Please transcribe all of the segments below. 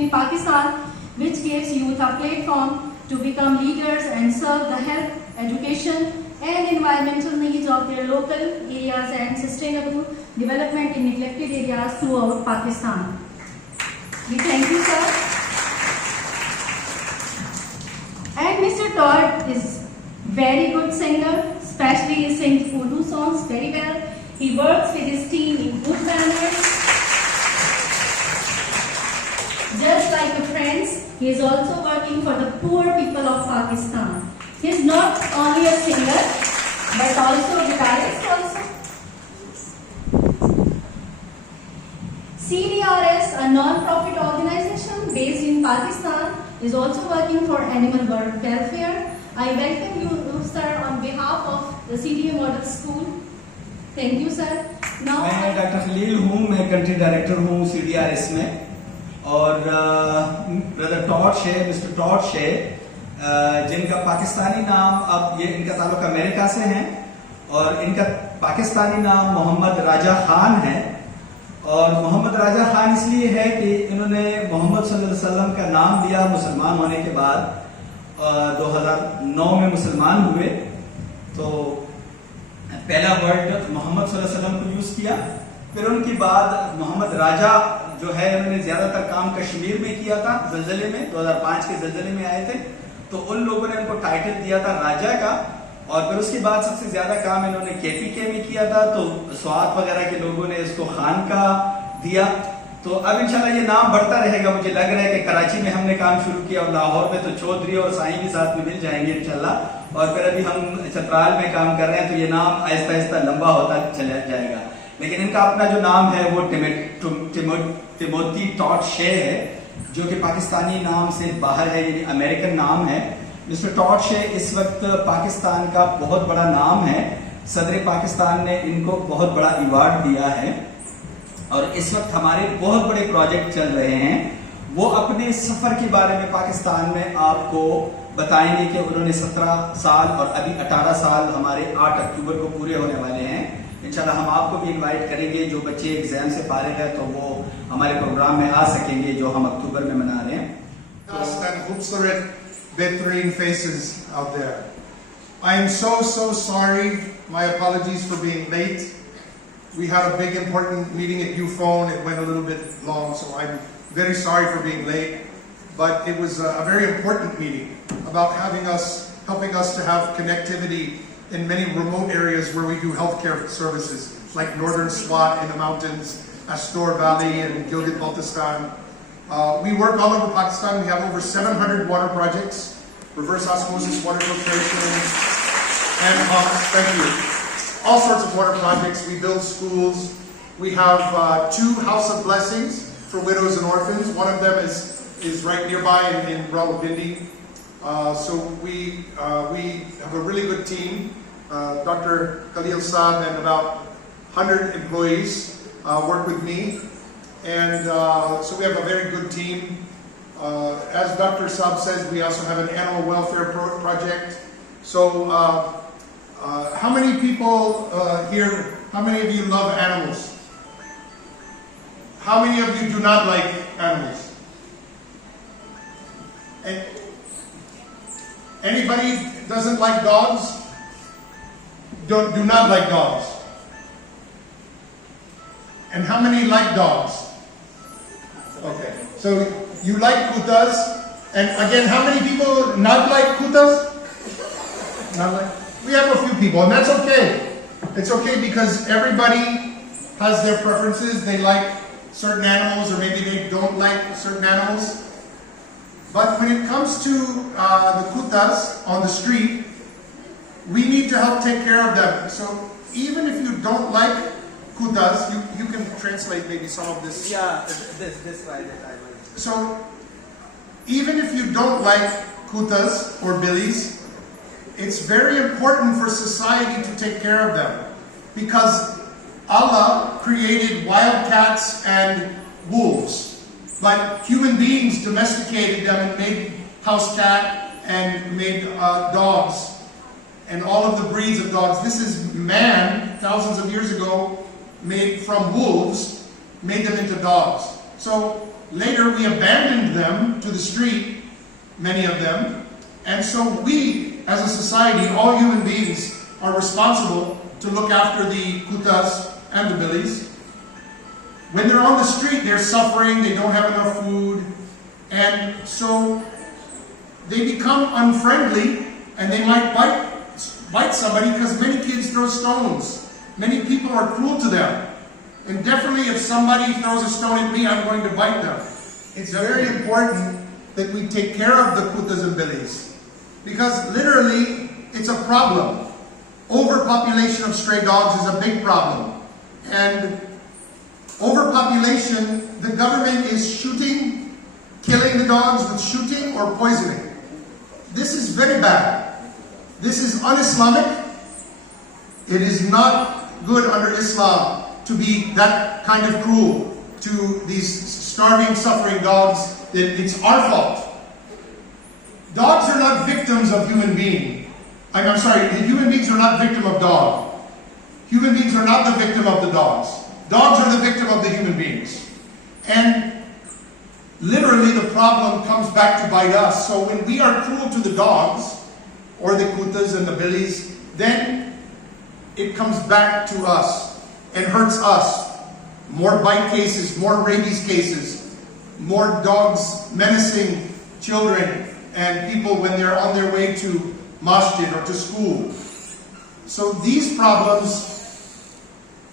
in Pakistan, which gives youth a platform to become leaders and serve the health, education and environmental needs of their local areas and sustainable development in neglected areas throughout Pakistan. We thank you, sir. And Mr. Todd is very good singer, especially he sings Urdu songs very well. He works with his team in good manners. Just like the friends, he is also working for the poor people of Pakistan. He is not only a singer, but also a guitarist also. CDRS, a non-profit organization based in Pakistan, is also working for animal welfare. I welcome you, sir, on behalf of the CDA Model School. Thank you, sir. Now, मैं doctor Khalil हूँ, मैं country director हूँ CDRS में, और brother Tod शे, mister Tod शे, जिनका पाकिस्तानी नाम, अब ये इनका ताल्लुक अमेरिका से है और इनका पाकिस्तानी नाम मोहम्मद राजा खान है। और मोहम्मद राजा खान इसलिए है कि इन्होंने मोहम्मद सल्लल्लाहु अलैहि वसल्लम का नाम लिया मुसलमान होने के बाद, 2009 में मुसलमान हुए, तो पहला वर्ड मोहम्मद सल्लल्लाहु अलैहि वसल्लम को यूज किया। फिर उनके बाद मोहम्मद राजा जो है, उन्होंने ज्यादातर काम कश्मीर में किया था, जलजले में 2005 के जलजले में आए थे, तो उन लोगों ने उनको टाइटल दिया था राजा का। और फिर उसके बाद सबसे ज्यादा काम इन्होंने KPK में किया था, तो स्वात वगैरह के लोगों ने इसको खान का दिया। तो अब इंशाल्लाह ये नाम बढ़ता रहेगा। मुझे लग रहा है कि कराची में हमने काम शुरू किया और लाहौर में तो चौधरी और साईं भी साथ में मिल जाएंगे इंशाल्लाह, और फिर अभी हम चतराल में काम कर रहे हैं, तो ये नाम आहिस्ता आहिस्ता लंबा होता चला जाएगा। लेकिन इनका अपना जो नाम है वो टिमोथी टॉड शे है, जो कि पाकिस्तानी नाम से बाहर है, यानी अमेरिकन नाम है। मिस्टर टॉड शे इस वक्त पाकिस्तान का बहुत बड़ा नाम है। सदर पाकिस्तान ने इनको बहुत बड़ा अवार्ड दिया है और इस वक्त हमारे बहुत बड़े प्रोजेक्ट चल रहे हैं। वो अपने सफर के बारे में पाकिस्तान में आपको बताएंगे कि उन्होंने 17 साल और अभी 18 साल हमारे 8 अक्टूबर को पूरे होने वाले हैं। इंशाल्लाह हम आपको भी इनवाइट करेंगे, जो बच्चे एग्जाम से फारिग है तो वो हमारे प्रोग्राम में आ सकेंगे जो हम अक्टूबर में मना रहे हैं। Veteran faces out there. I am so sorry. My apologies for being late. We had a big important meeting at UPhone. It went a little bit long, so I'm very sorry for being late. But it was a very important meeting about helping us to have connectivity in many remote areas where we do healthcare services, like northern Swat in the mountains, Astor Valley and Gilgit-Baltistan. We work all over Pakistan. We have over 700 water projects, reverse osmosis, water filtration, and pumps. Thank you. All sorts of water projects. We build schools. We have 2 House of Blessings for widows and orphans. One of them is right nearby in Rawalpindi. So we have a really good team. Dr. Khalil Saab and about 100 employees work with me. And so we have a very good team. As Dr. Saab says, we also have an animal welfare project. So how many people here, how many of you love animals? How many of you do not like animals? And anybody doesn't like dogs? Do not like dogs? And how many like dogs? Okay, so you like kutas, and again, how many people not like kutas? Not like? We have a few people, and that's okay. It's okay because everybody has their preferences. They like certain animals, or maybe they don't like certain animals. But when it comes to the kutas on the street, we need to help take care of them. So even if you don't like kutas, you can translate maybe some of this. Yeah, this right. So, even if you don't like kutas or billies, it's very important for society to take care of them, because Allah created wild cats and wolves, but human beings domesticated them and made house cat and made dogs and all of the breeds of dogs. This is man, thousands of years ago, made from wolves, made them into dogs. So later we abandoned them to the street, many of them. And so we, as a society, all human beings, are responsible to look after the kutas and the billies. When they're on the street, they're suffering, they don't have enough food, and so they become unfriendly, and they might bite somebody, because many kids throw stones. Many people are cruel to them. And definitely if somebody throws a stone at me, I'm going to bite them. It's very important that we take care of the kutas and billies, because literally it's a problem. Overpopulation of stray dogs is a big problem. And overpopulation, the government is shooting, killing the dogs with shooting or poisoning. This is very bad. This is un-Islamic. It is not good under Islam to be that kind of cruel to these starving, suffering dogs. It's our fault. Dogs are not victims of human beings. I'm sorry, human beings are not victim of dog. Human beings are not the victim of the dogs. Dogs are the victim of the human beings. And literally the problem comes back to bite us. So when we are cruel to the dogs, or the kutas and the billies, then it comes back to us and hurts us. More bite cases, more rabies cases, more dogs menacing children and people when they're on their way to masjid or to school. So these problems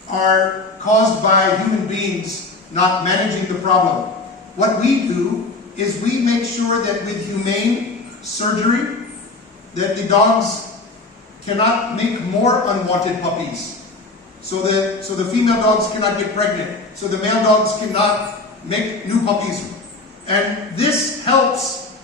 are caused by human beings not managing the problem. What we do is we make sure that with humane surgery, that the dogs cannot make more unwanted puppies. So the female dogs cannot get pregnant. So the male dogs cannot make new puppies. And this helps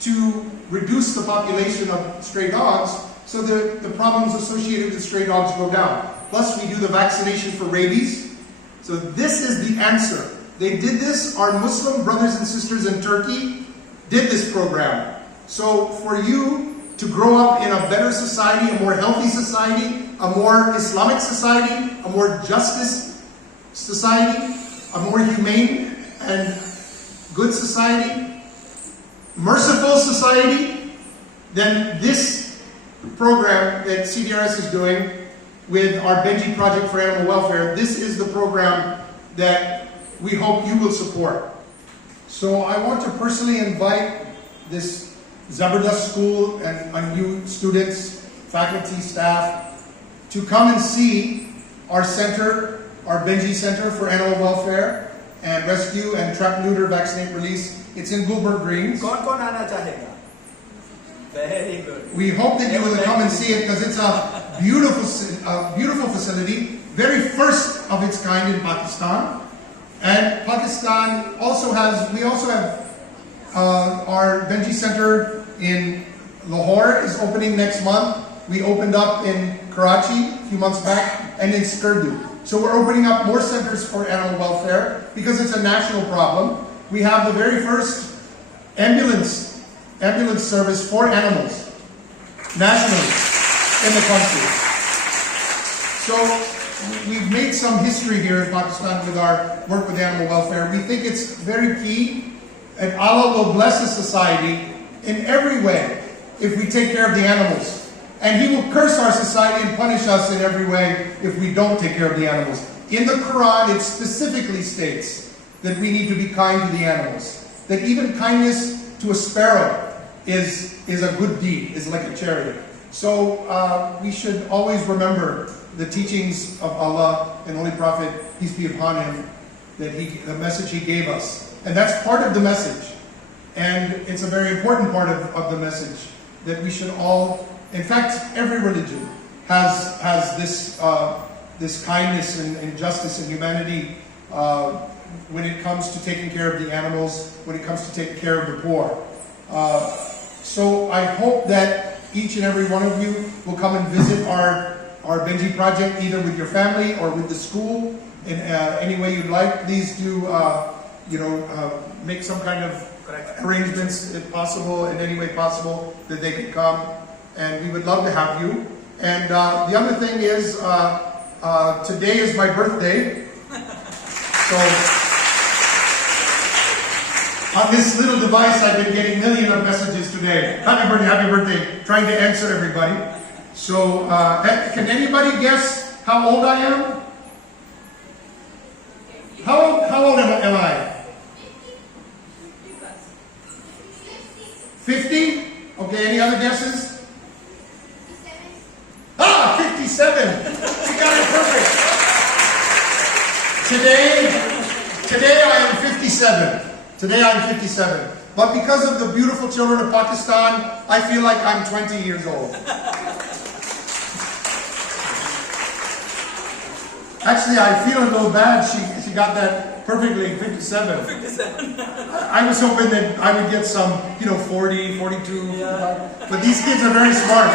to reduce the population of stray dogs, so the problems associated with stray dogs go down. Plus we do the vaccination for rabies. So this is the answer. They did this, our Muslim brothers and sisters in Turkey did this program. So for you to grow up in a better society, a more healthy society, a more Islamic society, a more justice society, a more humane and good society, merciful society, then this program that CDRS is doing with our Benji Project for Animal Welfare, this is the program that we hope you will support. So I want to personally invite this Zabardast School and our new students, faculty, staff, to come and see our center, our Benji Center for Animal Welfare and Rescue and Trap, Neuter, Vaccinate, Release. It's in Gulberg Greens. कौन-कौन आना चाहेगा? Very good. We hope that you will come and see it, because it's a beautiful facility, very first of its kind in Pakistan. And Pakistan also has, we also have our Benji Center in Lahore is opening next month. We opened up in Karachi a few months back, and in Skardu. So we're opening up more centers for animal welfare because it's a national problem. We have the very first ambulance service for animals nationally in the country. So we've made some history here in Pakistan with our work with animal welfare. We think it's very key, and Allah will bless the society in every way if we take care of the animals. And He will curse our society and punish us in every way if we don't take care of the animals. In the Quran, it specifically states that we need to be kind to the animals. That even kindness to a sparrow is a good deed, is like a charity. So we should always remember the teachings of Allah and Holy Prophet, peace be upon him, that the message He gave us. And that's part of the message. And it's a very important part of the message, that we should all, in fact, every religion has this kindness and justice and humanity when it comes to taking care of the animals, when it comes to taking care of the poor. So I hope that each and every one of you will come and visit our Benji Project, either with your family or with the school, in any way you'd like. Please do, make some kind of arrangements, if possible, in any way possible, that they can come. And we would love to have you. And the other thing is, today is my birthday. On this little device, I've been getting millions of messages today. Happy birthday, trying to answer everybody. So, can anybody guess how old I am? How old am I? 50? Okay, any other guesses? 57. You got it perfect. Today I am 57. Today I'm 57. But because of the beautiful children of Pakistan, I feel like I'm 20 years old. Actually, I feel a little bad. She got that perfectly, 57. 57. I was hoping that I would get some, 40, 42. Yeah. But these kids are very smart.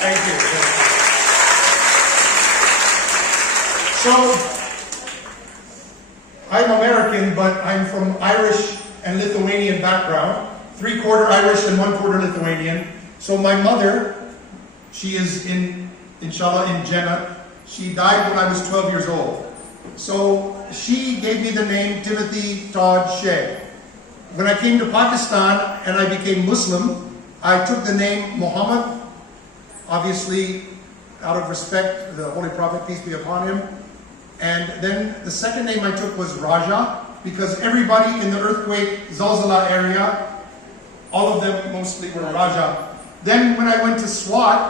Thank you. So, I'm American, but I'm from Irish and Lithuanian background. 3/4 Irish and 1/4 Lithuanian. So my mother, she is inshallah, in Jannah. She died when I was 12 years old. So she gave me the name Timothy Todd Shea. When I came to Pakistan and I became Muslim, I took the name Muhammad, obviously out of respect, the Holy Prophet, peace be upon him. And then the second name I took was Raja, because everybody in the earthquake Zalzala area, all of them mostly were Raja. Then when I went to SWAT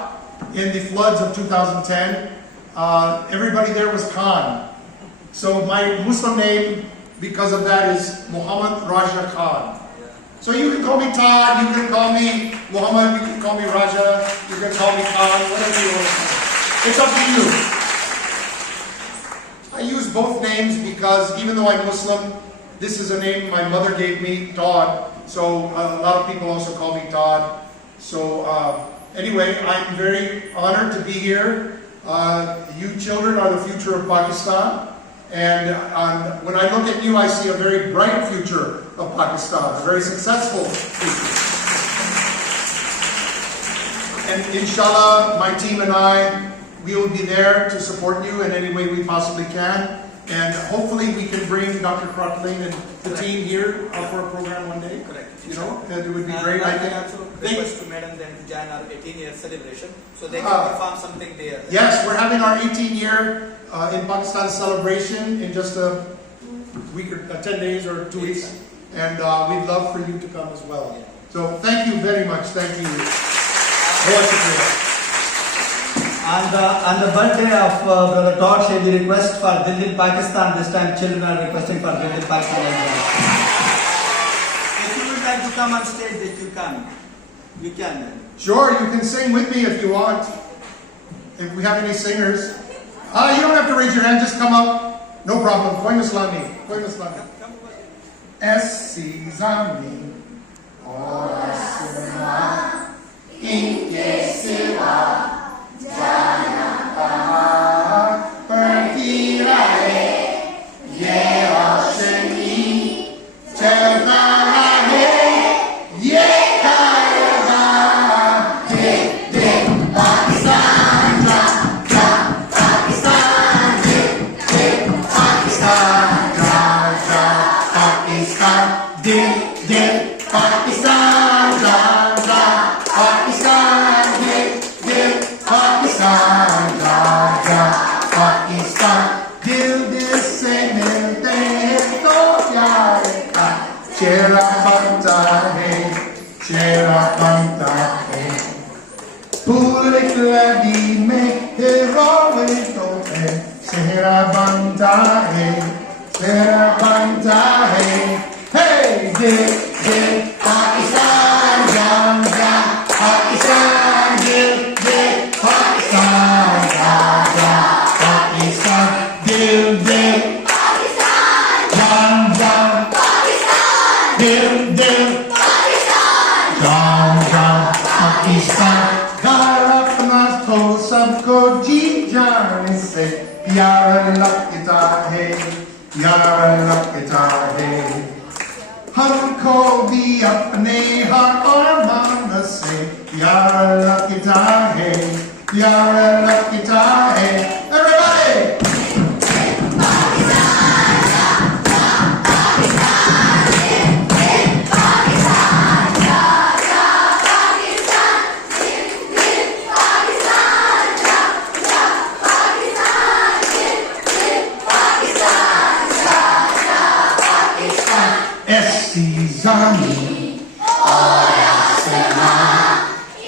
in the floods of 2010, everybody there was Khan. So my Muslim name, because of that, is Muhammad Raja Khan. So you can call me Todd, you can call me Muhammad, you can call me Raja, you can call me Khan, whatever you want. It's up to you. I use both names because even though I'm Muslim, this is a name my mother gave me, Todd. So a lot of people also call me Todd. So anyway, I'm very honored to be here. You children are the future of Pakistan. And when I look at you, I see a very bright future of Pakistan, a very successful future. And inshallah, my team and I, we will be there to support you in any way we possibly can. And hopefully we can bring Dr. Crocklane and the team here for a program one day. Correct. It would be great. I can also request to Madam them to join our 18-year celebration, so they can perform something there. Yes, we're having our 18-year in Pakistan celebration in just a week or 10 days or 2 weeks. And we'd love for you to come as well. So thank you very much. Thank you. On the birthday of Brother Todd Shea, we request for Dil Dil Pakistan. This time children are requesting for Dil Dil Pakistan as well. If you would like to come on stage, if you can. You can. Sure, you can sing with me if you want. If we have any singers. You don't have to raise your hand, just come up. No problem. Koi Maslani. Koi Maslani. Essi Zami aur asman inke siwa जाना कहाँ बढ़ती रहे ये रोशनी चलता है ये कारवां दिल दिल पाकिस्तान जा जा पाकिस्तान दिल दिल पाकिस्तान जा जा पाकिस्तान दिल दिल पाकिस्तान जा जा पाकिस्तान दिल दिल Pakistan, Raja, Pakistan, dil se milte hain to pyar ka chehra banta hai. Phool ek lagi mein rowe to hai, chehra banta hai. Hey, dil dil Pakistan, jam jam Pakistan, dil dil Pakistan, Raja, Pakistan, dil dil Pakistan, jam jam Pakistan, dil dil Pakistan, jam jam Pakistan. घर अपना तो सबको जी जाने से प्यार लगता है, प्यार लगता है. हमको भी अपने हर और मन से प्यार लगता है, प्यार लगता है। Everybody! Zami, ora sema,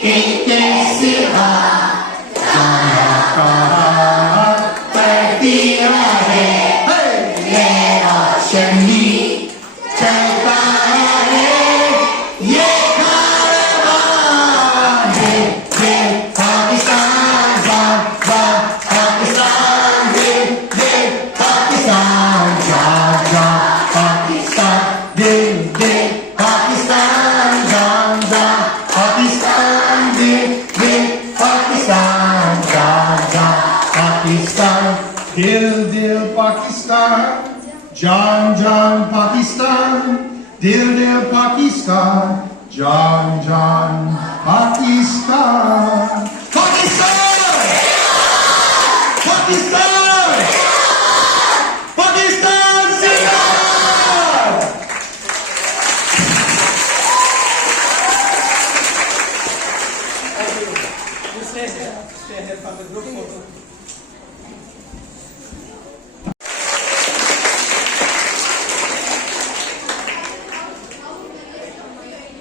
ike siha, jana kaha, pertira hai, ye ashami, cheta hai, ye karavan hai, ye Pakistan, Pakistan, ye Pakistan, Pakistan, dil dil. Pakistan, Ganga, Pakistan, dil dil Pakistan, Jan Jan Pakistan, dil dil Pakistan, Jan Jan Pakistan. Pakistan! Pakistan! Pakistan! Zindabad! Stay here for the group photo.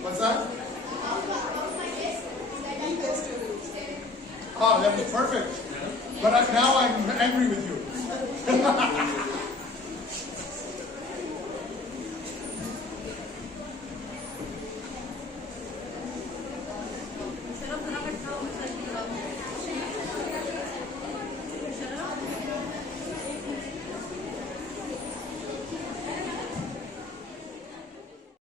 What's that? Oh, that'd be perfect. But now I'm angry with you.